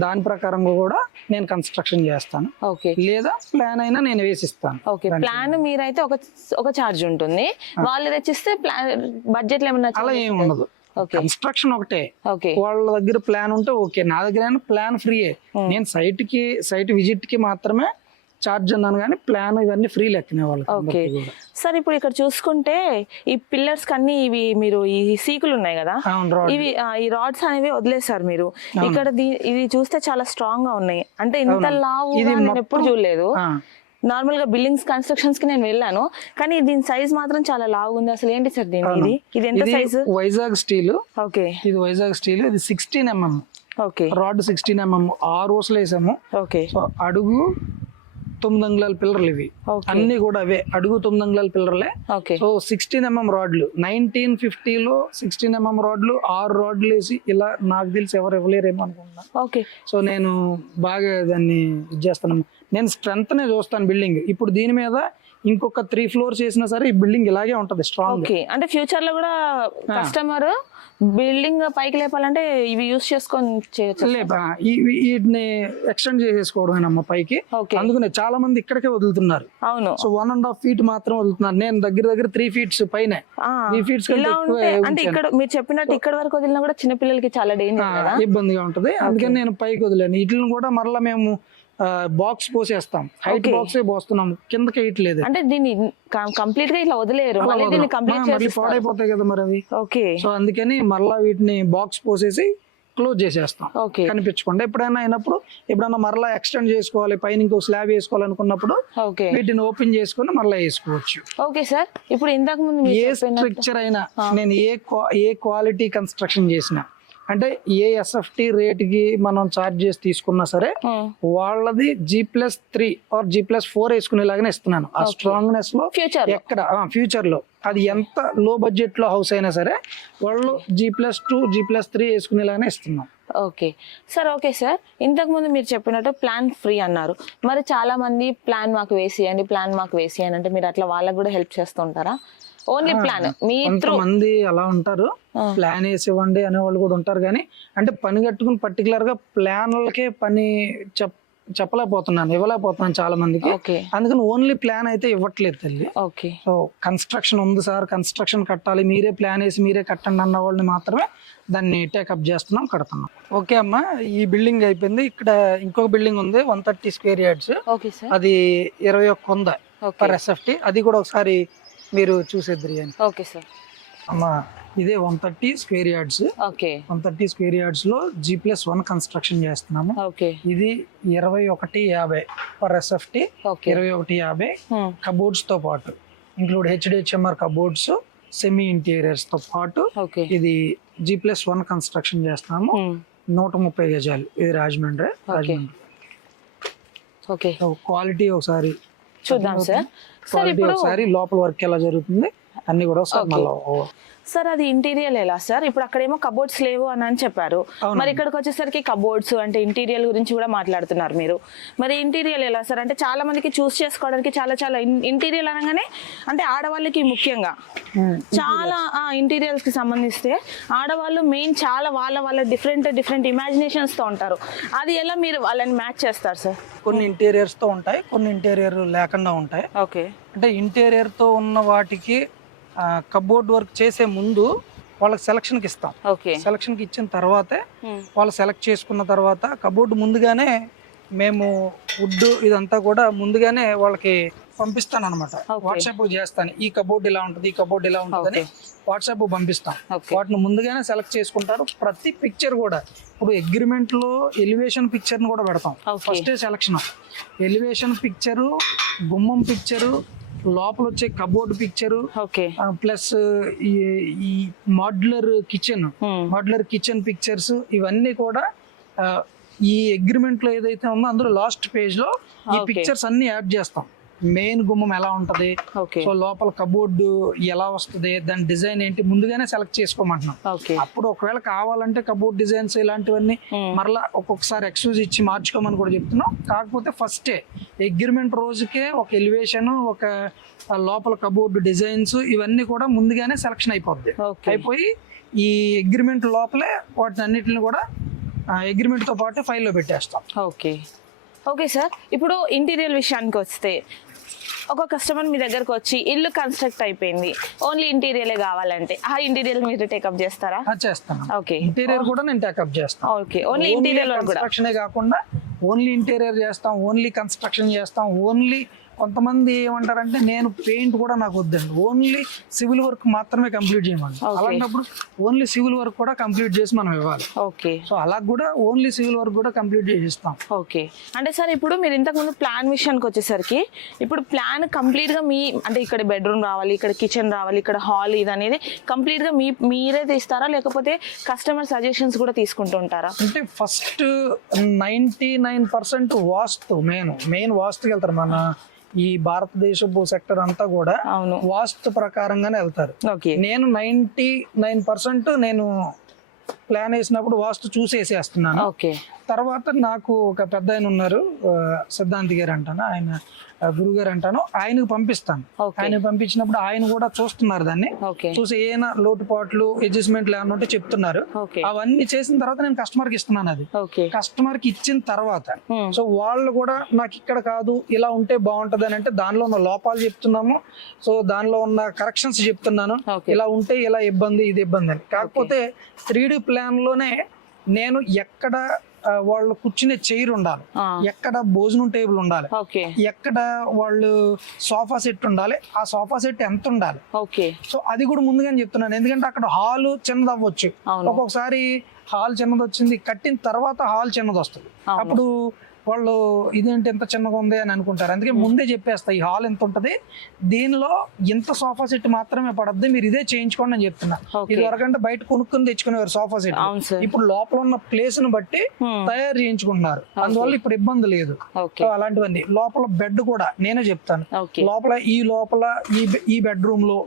దాని ప్రకారంగా కూడా నేను కన్స్ట్రక్షన్ చేస్తాను. లేదా ప్లాన్ అయినా నేను వేసిస్తాను. ప్లాన్ మీరైతే ఒక ఛార్జ్ ఉంటుంది, వాళ్ళు తెచ్చిస్తే బడ్జెట్ ఏమన్నా అలా ఏమి ఉండదు. కన్స్ట్రక్షన్ ఒకటే. వాళ్ళ దగ్గర ప్లాన్ ఉంటే ఓకే, నా దగ్గర ప్లాన్ ఫ్రీయే. నేను సైట్ విజిట్ కి మాత్రమే ఛార్జ్ అన్నాను కానీ ప్లాన్ ఇవన్నీ ఫ్రీ లెక్కనే వాళ్ళకి. సార్ ఇప్పుడు ఇక్కడ చూసుకుంటే ఈ పిల్లర్స్ కన్నీ ఇవి మీరు ఈ సీకులు ఉన్నాయి కదా, ఇవి ఈ రాడ్స్ అనేవి వదిలేసారు మీరు. ఇక్కడ ఇది చూస్తే చాలా స్ట్రాంగ్ గా ఉన్నాయి. అంటే ఇంత లావు నేను ఎప్పుడు చూడలేదు. నార్మల్ గా బిల్డింగ్స్ కన్స్ట్రక్షన్స్ కి నేను వెళ్ళాను, కానీ దీని సైజ్ మాత్రం చాలా లావుగా ఉంది. అసలు ఏంటి సార్ దీని ఇది ఎంత సైజ్? వైజాగ్ స్టీల్. ఓకే, ఇది వైజాగ్ స్టీల్. ఇది 16 mm. రాడ్ 16 mm 6 ఊసలు వేసాము. అడుగు 9 అంగుళాల పిల్లర్లు ఇవి అన్ని కూడా అవే అడుగు 9 అంగుళాల పిల్లర్లే. సో 16 mm రాడ్లు 1950లో 16 mm రాడ్లు 6 రాడ్లు వేసి ఇలా నాకు తెలిసి ఎవరు ఇవ్వలేరేమో అనుకుంటున్నా. సో నేను బాగా దాన్ని ఇది చేస్తాను. నేను స్ట్రెంత్ నే చూస్తాను బిల్డింగ్. ఇప్పుడు దీని మీద ఇంకొక 3 floors వేసినా సరే ఈ బిల్డింగ్ ఇలాగే ఉంటది స్ట్రాంగ్. అంటే ఫ్యూచర్ లో కూడా కస్టమర్ బిల్డింగ్ పైకి లేపాలంటే ఇవి యూస్ చేసుకొని వీటిని ఎక్స్టెండ్ చేసేసుకోవడం పైకి. అందుకనే చాలా మంది ఇక్కడికే వదులుతున్నారు. అవును, సో 1.5 feet మాత్రం వదులుతున్నారు. నేను దగ్గర 3 feet పైన 3 feet అంటే ఇక్కడ మీరు చెప్పినట్టు ఇక్కడ వరకు వదిలినా కూడా చిన్న పిల్లలకి చాలా డేంజర్, ఇబ్బందిగా ఉంటది. అందుకని నేను పైకి వదిలేను. వీటిని కూడా మరలా మేము బాక్స్ పోసేస్తాం. హైట్ బాక్స్ పోస్తున్నాం, కిందకి వేయట్లేదు. అంటే దీన్ని కంప్లీట్ గా ఇట్లా వదిలేరు, పాడైపోతాయి కదా మరి అవి. సో అందుకని మరలా వీటిని బాక్స్ పోసేసి క్లోజ్ చేసేస్తాం కనిపించకుండా. ఎప్పుడైనా అయినప్పుడు ఎప్పుడైనా మరలా ఎక్స్టెండ్ చేసుకోవాలి, పైన ఇంకో స్లాబ్ వేసుకోవాలనుకున్నప్పుడు వీటిని ఓపెన్ చేసుకుని మరలా వేసుకోవచ్చు. ఓకే సార్, ఇప్పుడు ఇంతకు ముందు ఏ స్ట్రక్చర్ అయినా నేను ఏ క్వాలిటీ కన్స్ట్రక్షన్ చేసినా అంటే ఏ ఎస్ఎఫ్టీ రేట్ కి మనం చార్జ్ చేసి తీసుకున్నా సరే వాళ్ళది G+3 ఆర్ G+4 వేసుకునేలాగానే ఇస్తున్నాను. ఆ స్ట్రాంగ్నెస్ లో ఎక్కడ ఫ్యూచర్ లో అది ఎంత లో బడ్జెట్ లో హౌస్ అయినా సరే వాళ్ళు G+2 G+3 వేసుకునేలాగానే ఇస్తున్నాం. Okay sir. ఇంతకు ముందు మీరు చెప్పినట్టు ప్లాన్ ఫ్రీ అన్నారు. మరి చాలా మంది ప్లాన్ మాకు వేసి అంటే మీరు అట్లా వాళ్ళకి కూడా హెల్ప్ చేస్తుంటారా? ఓన్లీ ప్లాన్ కొంతమంది అలా ఉంటారు, ప్లాన్ వేసి ఇవ్వండి అనే వాళ్ళు కూడా ఉంటారు. కానీ అంటే పని కట్టుకుని పర్టికులర్ గా ప్లాన్లకే పని ఇవ్వలేకపోతున్నాను చాలా మందికి. అందుకని ఓన్లీ ప్లాన్ అయితే ఇవ్వట్లేదు తల్లి. సో కన్స్ట్రక్షన్ ఉంది సార్, కన్స్ట్రక్షన్ కట్టాలి, మీరే ప్లాన్ వేసి మీరే కట్టండి అన్న వాళ్ళని మాత్రమే దాన్ని టేకప్ చేస్తున్నాం, కడుతున్నాం. ఓకే అమ్మా, ఈ బిల్డింగ్ అయిపోయింది. ఇక్కడ ఇంకొక బిల్డింగ్ ఉంది 130 square yards. అది 21 ఉంది. Okay. Per SFT. అది కూడా ఒకసారి మీరు చూసేద్దరు అని. Okay sir. అమ్మా ఇదే 130 square yards. Okay. 130 square yards లో G+1 కన్స్ట్రక్షన్ చేస్తున్నాము. ఓకే. ఇది 2150 పర్ ఎస్ఎఫ్టీ. ఓకే. 2150 కబోర్డ్స్ తో పాటు include HDHMR cupboards, semi interiors తో పాటు ఓకే. ఇది G+1 కన్స్ట్రక్షన్ చేస్తున్నాము. 130 గజాలు. ఇది రాజమండ్రి. ఓకే. క్వాలిటీ ఒకసారి చూద్దాం సార్. క్వాలిటీ ఒకసారి లోపల వర్క్ ఎలా జరుగుతుంది అన్ని కూడా ఒకసారి మళ్ళీ. సార్ అది ఇంటీరియర్ ఎలా సార్? ఇప్పుడు అక్కడేమో కబోర్డ్స్ లేవు అని చెప్పారు, మరి ఇక్కడికి వచ్చేసరికి కబోర్డ్స్ అంటే ఇంటీరియర్ గురించి కూడా మాట్లాడుతున్నారు మీరు. మరి ఇంటీరియర్ ఎలా సార్? అంటే చాలా మందికి చూస్ చేసుకోవడానికి చాలా ఇంటీరియర్ అనగానే అంటే ఆడవాళ్ళకి ముఖ్యంగా చాలా ఇంటీరియర్స్ కి సంబంధిస్తే ఆడవాళ్ళు మెయిన్ చాలా వాళ్ళ డిఫరెంట్ ఇమాజినేషన్స్ తో ఉంటారు. అది ఎలా మీరు వాళ్ళని మ్యాచ్ చేస్తారు సార్? కొన్ని ఇంటీరియర్స్ తో ఉంటాయి, కొన్ని ఇంటీరియర్ లేకుండా ఉంటాయి. ఓకే. అంటే ఇంటీరియర్ తో ఉన్న వాటికి కబోర్డ్ వర్క్ చేసే ముందు వాళ్ళకి సెలక్షన్కి ఇస్తాం. ఓకే. సెలక్షన్కి ఇచ్చిన తర్వాతే వాళ్ళు సెలెక్ట్ చేసుకున్న తర్వాత కబోర్డ్ ముందుగానే మేము వుడ్ ఇదంతా కూడా ముందుగానే వాళ్ళకి పంపిస్తాను అనమాట. వాట్సాప్ చేస్తాను, ఈ కబోర్డ్ ఇలా ఉంటుంది, ఈ కబోర్డ్ ఇలా ఉంటుంది అని వాట్సాప్ పంపిస్తాం. వాటిని ముందుగానే సెలెక్ట్ చేసుకుంటారు. ప్రతి పిక్చర్ కూడా ఇప్పుడు అగ్రిమెంట్ లో ఎలివేషన్ పిక్చర్ ని కూడా పెడతాం. ఫస్ట్ సెలక్షన్ ఎలివేషన్ పిక్చరు, గుమ్మం పిక్చరు, లోపల వచ్చే కబోర్డ్ పిక్చరు, ప్లస్ ఈ మాడ్యులర్ కిచెన్ పిక్చర్స్, ఇవన్నీ కూడా ఈ అగ్రిమెంట్ లో ఏదైతే ఉందో అందులో లాస్ట్ పేజ్ లో ఈ పిక్చర్స్ అన్ని యాడ్ చేస్తాం. మెయిన్ గుమ్మం ఎలా ఉంటది, సో లోపల కబోర్డ్ ఎలా వస్తుంది, దాని డిజైన్ ఏంటి ముందుగానే సెలెక్ట్ చేసుకోమంటున్నాం. అప్పుడు ఒకవేళ కావాలంటే కబోర్డ్ డిజైన్స్ ఇలాంటివన్నీ మరలా ఒక్కొక్కసారి ఎక్స్క్యూజ్ ఇచ్చి మార్చుకోమని కూడా చెప్తున్నాం. కాకపోతే ఫస్టే అగ్రిమెంట్ రోజుకే ఒక ఎలివేషన్, ఒక లోపల కబోర్డ్ డిజైన్స్ ఇవన్నీ కూడా ముందుగానే సెలక్షన్ అయిపోద్ది. అయిపోయి ఈ అగ్రిమెంట్ లోపలే వాటిని అన్నిటిని కూడా అగ్రిమెంట్ తో పాటు ఫైల్లో పెట్టేస్తాం. Okay sir. ఇప్పుడు ఇంటీరియర్ విషయానికి వస్తే ఒక కస్టమర్ మీ దగ్గరకు వచ్చి ఇల్లు కన్స్ట్రక్ట్ అయిపోయింది, ఓన్లీ ఇంటీరియర్ కావాలంటే ఆ ఇంటీరియర్ మీరు టేకప్ చేస్తారా? చేస్తాను. ఓకే. ఇంటీరియర్ కూడా నేను టేకప్ చేస్తాను. ఓకే. ఓన్లీ ఇంటీరియర్ కన్స్ట్రక్షన్ కాకుండా ఓన్లీ ఇంటీరియర్ చేస్తాం, ఓన్లీ కన్స్ట్రక్షన్ చేస్తాం. ఓన్లీ కొంతమంది ఏమంటారంటే నేను పెయింట్ కూడా నాకు వద్దండి, ఓన్లీ సివిల్ వర్క్ మాత్రమే కంప్లీట్ చేయమని. అలాంటప్పుడు ఓన్లీ సివిల్ వర్క్ కూడా కంప్లీట్ చేసి మనం ఇవ్వాలి. ఓకే. సో అలా కూడా ఓన్లీ సివిల్ వర్క్ కూడా కంప్లీట్ చేసి ఇస్తాం. ఓకే. అంటే సార్ ఇప్పుడు మీరు ఇంతకుముందు ప్లాన్ విషయానికి వచ్చేసరికి ఇప్పుడు ప్లాన్ కంప్లీట్ గా మీ అంటే ఇక్కడ బెడ్రూమ్ రావాలి, ఇక్కడ కిచెన్ రావాలి, ఇక్కడ హాల్ ఇది అనేది కంప్లీట్ గా మీరే తీస్తారా, లేకపోతే కస్టమర్ సజెషన్స్ కూడా తీసుకుంటూ ఉంటారా? అంటే ఫస్ట్ 99% వాస్తు మెయిన్ వాస్తుకి వెళ్తారు. మన ఈ భారతదేశపు సెక్టర్ అంతా కూడా వాస్తు ప్రకారంగానే వెళ్తారు. నేను 99% నేను ప్లాన్ వేసినప్పుడు వాస్తు చూసేసేస్తున్నాను. తర్వాత నాకు ఒక పెద్ద ఆయన ఉన్నారు, సిద్ధాంతి గారు అంటాను, ఆయన గురువు గారు అంటాను, ఆయనకు పంపిస్తాను. ఆయన పంపించినప్పుడు ఆయన కూడా చూస్తున్నారు, దాన్ని చూసి ఏమైనా లోటుపాట్లు అడ్జస్ట్మెంట్లు ఏమైనా ఉంటే చెప్తున్నారు. అవన్నీ చేసిన తర్వాత నేను కస్టమర్ కి ఇస్తున్నాను. అది కస్టమర్ కి ఇచ్చిన తర్వాత సో వాళ్ళు కూడా నాకు ఇక్కడ కాదు ఇలా ఉంటే బాగుంటది అని అంటే దానిలో ఉన్న లోపాలు చెప్తున్నాము, సో దానిలో ఉన్న కరెక్షన్స్ చెప్తున్నాను, ఇలా ఉంటే ఇలా ఇబ్బంది ఇది ఇబ్బంది అని. కాకపోతే 3D ప్లాన్ లోనే నేను ఎక్కడ వాళ్ళు కూర్చునే చైర్ ఉండాలి, ఎక్కడ భోజనం టేబుల్ ఉండాలి, ఎక్కడ వాళ్ళు సోఫా సెట్ ఉండాలి, ఆ సోఫా సెట్ ఎంత ఉండాలి, సో అది కూడా ముందుగానే చెప్తున్నాను. ఎందుకంటే అక్కడ హాల్ చిన్నది అవ్వచ్చు, ఒక్కొక్కసారి హాల్ చిన్నది వచ్చింది కట్టిన తర్వాత హాల్ చిన్నది వస్తుంది, అప్పుడు వాళ్ళు ఇదేంటి ఎంత చిన్నగా ఉంది అని అనుకుంటారు. అందుకే ముందే చెప్పేస్తా ఈ హాల్ ఎంత ఉంటది, దీనిలో ఇంత సోఫా సెట్ మాత్రమే పడద్ది, మీరు ఇదే చేయించుకోండి అని చెప్తున్నా. ఇది వరకంటే బయట కొనుక్కొని తెచ్చుకునేవారు సోఫా సెట్, ఇప్పుడు లోపల ఉన్న ప్లేస్ ని బట్టి తయారు చేయించుకుంటున్నారు, అందువల్ల ఇప్పుడు ఇబ్బంది లేదు. అలాంటివన్నీ లోపల బెడ్ కూడా నేనే చెప్తాను. లోపల ఈ బెడ్రూమ్ లో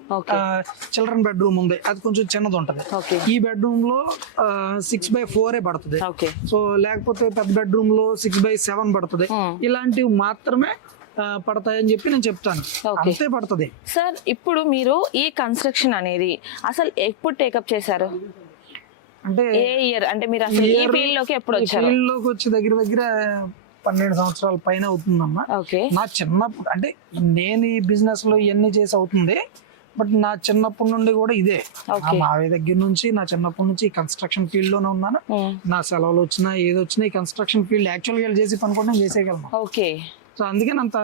చిల్డ్రన్ బెడ్రూమ్ ఉంది, అది కొంచెం చిన్నది ఉంటది. ఈ బెడ్రూమ్ లో 6x4 పడుతుంది, సో లేకపోతే పెద్ద బెడ్రూమ్ లో 6x7 పడుతుంది. ఇలాంటివి మాత్రమే పడతాయని చెప్పి నేను చెప్తాను, అంతే పడుతుంది. సార్ ఇప్పుడు మీరు ఈ కన్స్ట్రక్షన్ అనేది అసలు ఎప్పుడు టేకప్ చేశారు? అంటే ఏ ఇయర్, అంటే మీరు అసలు ఈ ఫీల్డ్ లోకి ఎప్పుడు వచ్చారు? ఫీల్డ్ లోకి వచ్చి దగ్గర 12 సంవత్సరాల పైన అవుతుందమ్మా. నా చిన్నప్పుడు అంటే నేను ఈ బిజినెస్ లో ఇవన్నీ చేసి అవుతుంది, బట్ నా చిన్నప్పటి నుండి కూడా ఇదే, మావయ్య దగ్గర నుంచి నా చిన్నప్పటి నుంచి ఈ కన్స్ట్రక్షన్ ఫీల్డ్ లోనే ఉన్నాను. నా సెలవులు వచ్చినా ఏది వచ్చినా ఈ కన్స్ట్రక్షన్ ఫీల్డ్ యాక్చువల్ గా చేసి పని కూడా నేను చేసేయగలను. సో సో అందుకని అంత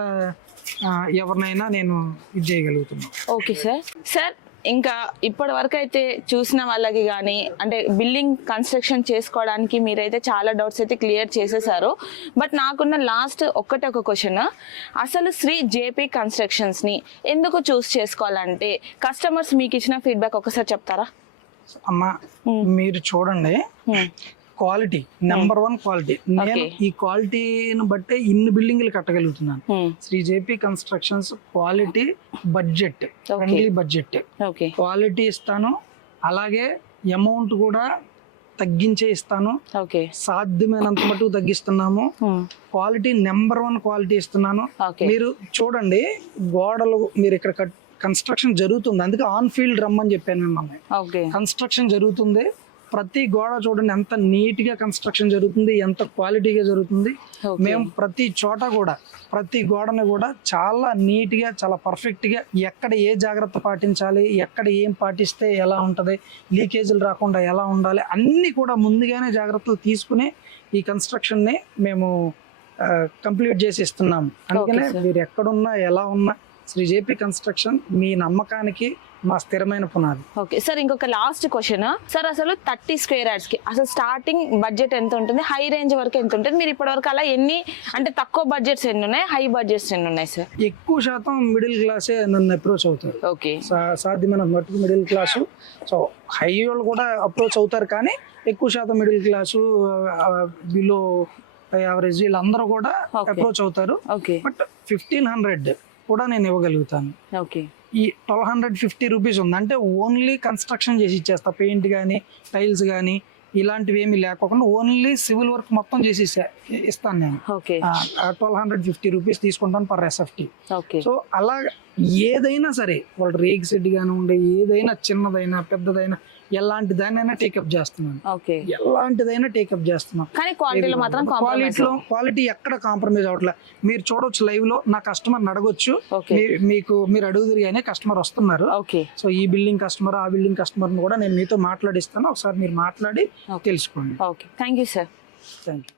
ఎవరినైనా నేను ఇది చేయగలుగుతున్నాను. Okay sir. సార్ ఇంకా ఇప్పటి వరకు అయితే చూసిన వాళ్ళకి కానీ అంటే బిల్డింగ్ కన్స్ట్రక్షన్ చేసుకోవడానికి మీరైతే చాలా డౌట్స్ అయితే క్లియర్ చేసేసారు. బట్ నాకున్న లాస్ట్ ఒక క్వశ్చన్, అసలు శ్రీ జేపీ కన్స్ట్రక్షన్స్ని ఎందుకు చూస్ చేసుకోవాలంటే కస్టమర్స్ మీకు ఇచ్చిన ఫీడ్బ్యాక్ ఒకసారి చెప్తారా? అమ్మా మీరు చూడండి, క్వాలిటీ నెంబర్ 1 క్వాలిటీ. నేను ఈ క్వాలిటీని బట్టే ఇన్ని బిల్డింగ్లు కట్టగలుగుతున్నాను. Shri JP constructions quality, budget, friendly budget, quality ఇస్తాను. అలాగే అమౌంట్ కూడా తగ్గించే ఇస్తాను. సాధ్యమైనంత మటుకు తగ్గిస్తున్నాము. క్వాలిటీ నెంబర్ 1 క్వాలిటీ ఇస్తున్నాను. మీరు చూడండి, గోడలు మీరు ఇక్కడ కన్స్ట్రక్షన్ జరుగుతుంది, అందుకే ఆన్ ఫీల్డ్ రమ్మని చెప్పాను మిమ్మల్ని. కన్స్ట్రక్షన్ జరుగుతుంది, ప్రతి గోడ చూడండి ఎంత నీట్ గా కన్స్ట్రక్షన్ జరుగుతుంది, ఎంత క్వాలిటీగా జరుగుతుంది. మేము ప్రతి చోట కూడా ప్రతి గోడని కూడా చాలా నీట్ గా, చాలా పర్ఫెక్ట్ గా, ఎక్కడ ఏ జాగ్రత్త పాటించాలి, ఎక్కడ ఏం పాటిస్తే ఎలా ఉంటది, లీకేజీలు రాకుండా ఎలా ఉండాలి, అన్ని కూడా ముందుగానే జాగ్రత్తలు తీసుకుని ఈ కన్స్ట్రక్షన్ ని మేము కంప్లీట్ చేసి ఇస్తున్నాము. అందుకనే మీరు ఎక్కడున్నా ఎలా ఉన్నా శ్రీ జేపీ కన్స్ట్రక్షన్ మీ నమ్మకానికి మా స్థిరమైన పునాది. ఓకే సార్, ఇంకొక లాస్ట్ క్వశ్చన్ సార్, అసలు 30 స్క్వేర్ యార్డ్స్ కి అసలు స్టార్టింగ్ బడ్జెట్ ఎంత ఉంటుంది, హై రేంజ్ వరకు ఎంత ఉంటుంది? మీరు ఇప్పటి వరకు అలా ఎన్ని అంటే తక్కువ బడ్జెట్స్ ఎన్ని ఉన్నాయి, హై బడ్జెట్స్ ఎన్ని ఉన్నాయి సార్? ఎక్కువ శాతం మిడిల్ క్లాసే నన్ను అప్రోచ్ అవుతారు. ఓకే, సాధ్యమైన మట్టుకు మిడిల్ క్లాసు. సో హై వాళ్ళు కూడా అప్రోచ్ అవుతారు, కానీ ఎక్కువ శాతం మిడిల్ క్లాసు, బిలో యావరేజ్ వీళ్ళందరూ కూడా అప్రోచ్ అవుతారు. బట్ 1500 కూడా నేను ఇవ్వగలుగుతాను. ఈ 1250 రూపీస్ ఉంది అంటే ఓన్లీ కన్స్ట్రక్షన్ చేసి ఇచ్చేస్తా. పెయింట్ కానీ, టైల్స్ కానీ ఇలాంటివి ఏమి లేకుండా ఓన్లీ సివిల్ వర్క్ మొత్తం చేసి ఇస్తాను నేను. 1250 రూపీస్ తీసుకుంటాను పర్ SFT. సో అలా ఏదైనా సరే, వాళ్ళు రేక్ సెట్ కానివ్వండి, ఏదైనా చిన్నదైనా పెద్దదైనా ఎలాంటిదైనా టేకప్ చేస్తున్నాను. ఎలాంటిదైనా టేకప్ చేస్తున్నాను. కానీ క్వాలిటీలో మాత్రం క్వాలిటీ ఎక్కడ కాంప్రమైజ్ అవ్వట్లేదు. మీరు చూడొచ్చు లైవ్ లో, నా కస్టమర్ అడగొచ్చు, మీరు అడుగుదురు కానీ కస్టమర్ వస్తున్నారు. సో ఈ బిల్డింగ్ కస్టమర్, ఆ బిల్డింగ్ కస్టమర్ కూడా నేను మీతో మాట్లాడిస్తాను. ఒకసారి మీరు మాట్లాడి తెలుసుకోండి. Thank you sir. Thank you.